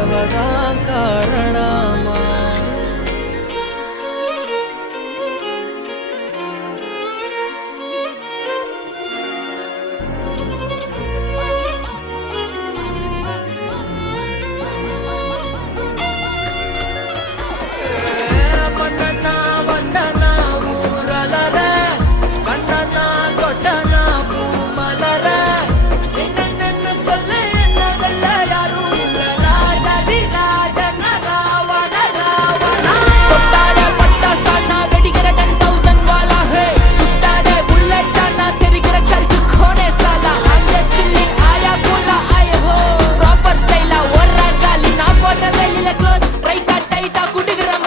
i'm Ramadan.